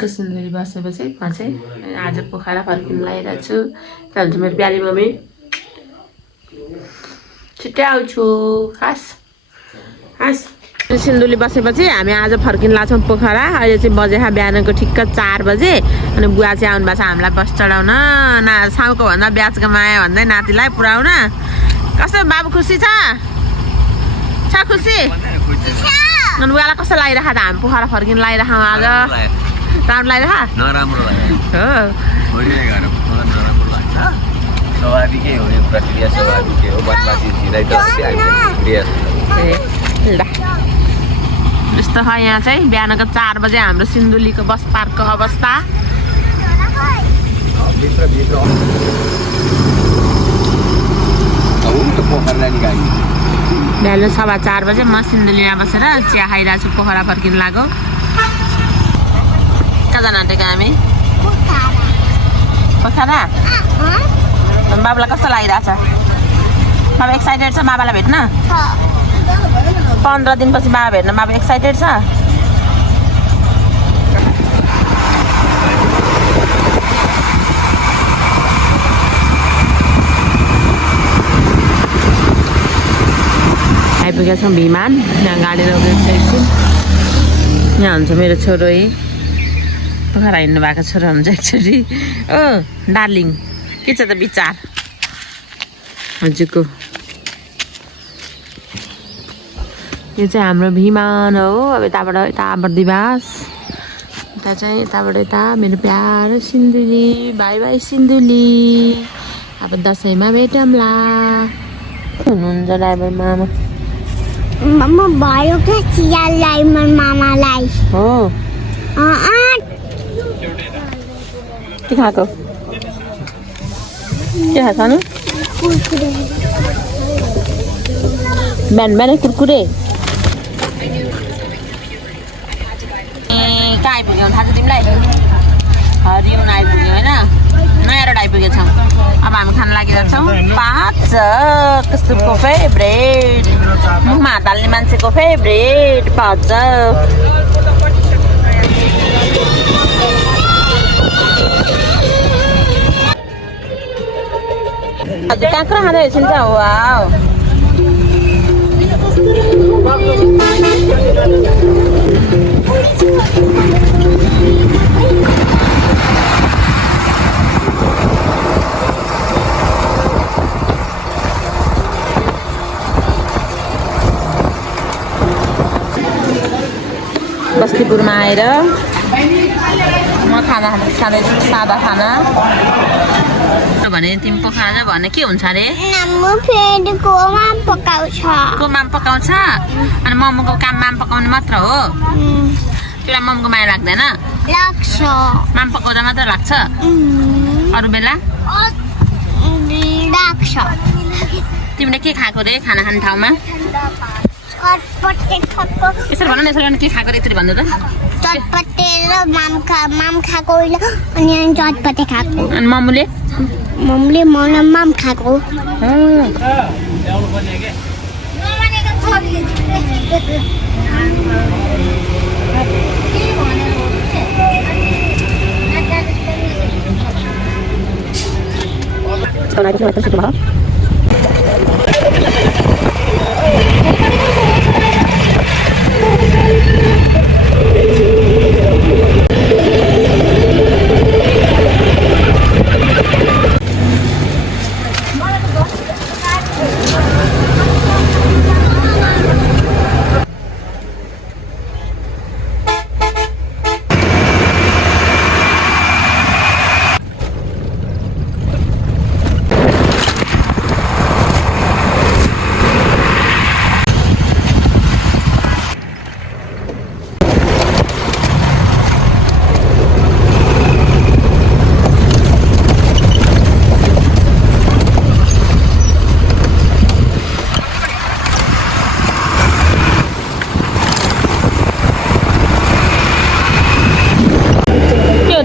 टक्क सिन्धुली बसेपछि म चाहिँ आज पोखरा फर्किन लागिरहेको छु। त्यहाँदेखि मेरो प्यारी मम्मी छिट्टै आउँछु खास सिन्धुली बसेपछि हामी आज फर्किन लाग्छौँ पोखरा। अहिले चाहिँ बजेको बिहानको ठिक्क 4 बजे अनि बुवा चाहिँ आउनु भएको छ हामीलाई बस चढाउन। साउको भन्दा ब्याजको माया भन्दै नातिलाई पुऱ्याउन। कस्तो बाबु खुसी छ खुसी अनि बुवालाई कस्तो लागिरहेको त हामी पोखरा फर्किन लागिरहेको आज राम्रो लागिरहेको नराम्रो लाग्यो हो स्वाभाविकै हो यो प्रक्रिया स्वाभाविकै हो वनवासी ढिलाइ त क्रिया यस्तो छ यहाँ चाहिँ बिहानको 4 बजे हाम्रो सिन्धुलीको बस पार्कको अवस्था। बिहान 4:15 बजे म सिन्धुलीमा बसेर चिया खाइरहेको छु पोखरा फर्किन लाग्यो। कहाँ जान आँटेको हामी पोखरा। बाबालाई कस्तो लागिरहेछ बाबा एक्साइटेड छ बाबालाई भेट्न 15 दिनपछि बाबा भेट्न बाबा एक्साइटेड छ। आइपुगेका छौँ विमान। यहाँ गाडी रोकेको छ एकछिन। यहाँ हुन्छ मेरो छोरो पोखरा हिँड्नु भएको छोरो हुन्छ एकचोटि। ओ डार्लिङ के छ त विचार हजुरको। यो चाहिँ हाम्रो विमान हो। अब यताबाट यता बर्दिवास यता चाहिँ यताबाट यता मेरो प्यारो सिन्धुली। By by Sindhuli. अब दसैँमा भेटौँला। हुनुहुन्छ ड्राइभर मामा मम्मा भयो के चिया लाई मामालाई हो के खाएको के खाएको नि बिहान बिहानै कुरकुरे। कहाँ आइपुग्यौ थाहा छ तिमीलाई हरिउन आइपुग्यो होइन नयाँ रोड आइपुगेको छौँ। अब हामी खान लागिरहेको छौँ पाँच कस्तुरको फेभरेट मुखमा हात हाल्ने मान्छेको फेभरेट पाँच। हजुर काँक्रो खाँदै रहेछ नि त वाउ बस्तीपुरमा आएर म खाना खाँदैछु सादा खाना भने तिमी पोखरा भने के हुन्छ अरे कोमा पकाउँछ अनि मोमोको काम माम पकाउने मात्र हो। तिमीलाई मोमोको माया लाग्दैन लाग्छ माम पकाउँदा मात्र लाग्छ अरू बेला लाग्छ। तिमीले के खाएको रे खाना खाने ठाउँमा यसरी भन न यसरी के खाएको रे यसरी भन्नु त। चटपटे र माम खाएको अनि चटपटे खाएको अनि मम्मीले मलाई माम खाएको।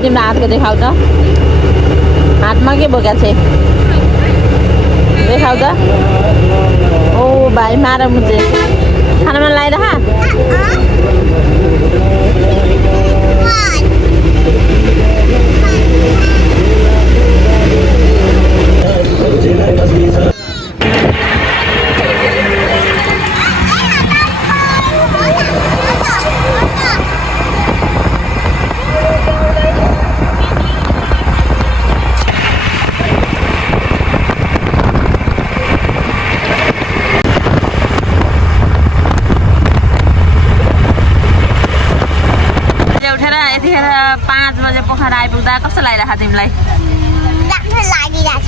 तिम्रो हातको देखाउ त हातमा के बोकेको छ देखाउ त। ओ भाइ मार मुझे खानामा लगाइरह उठेर यतिखेर 5 बजे पोखरा आइपुग्दा कस्तो लागिरहेको तिमीलाई राम्रो लागिरहेछ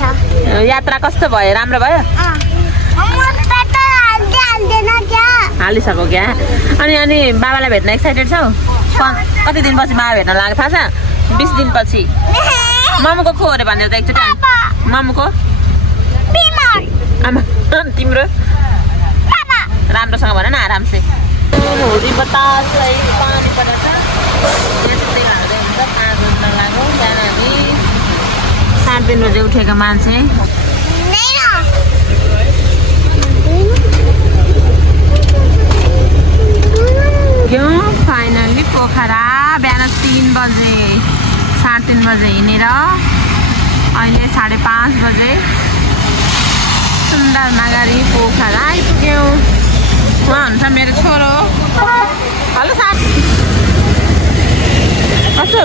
यात्रा कस्तो भयो राम्रो भयो हालिसक्यो क्या अनि बाबालाई भेट्न एक्साइटेड छौ कति दिनपछि बाबा भेट्न लाग्यो थाहा छ 20 दिनपछि मामुको खो अरे भनेर त एकचोटि मामुको आमा तिम्रो राम्रोसँग भन न आरामसे होरी बतासलाई पानी परेछ हुन्छ 5 बज्न लाग्यो बिहान हामी 3:30 बजे उठेको मान्छे फाइनल्ली पोखरा बिहान 3 बजे 3:30 बजे हिँडेर अहिले 5:30 बजे सुन्दर नगरी पोखरा आइपुग्यौँ उहाँ हुन्छ मेरो छोरो हेलो साथी कस्तो